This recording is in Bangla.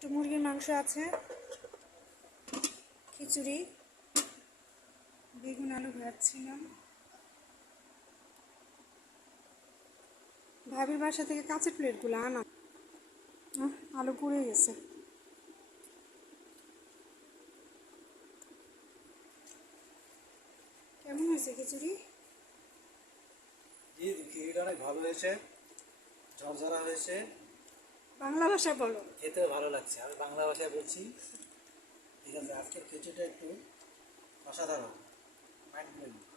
একটু মুরগির মাংস আছে, খিচুড়ি, বেগুন আলু ভাজছিলাম। ভাবির বাসা থেকে কাঁচের প্লেটগুলো আনা, আলু পুড়ে গেছে। কেমন হয়েছে খিচুড়ি? জি, খিচুড়িটা অনেক ভালো হয়েছে, ঝরঝরা হয়েছে। বাংলা ভাষা বলো। খেতে ভালো লাগছে, আমি বাংলা ভাষায় বলছি। ঠিক আছে, আজকের খিচুড়িটা একটু অসাধারণ, মাইন্ড ব্লোয়িং।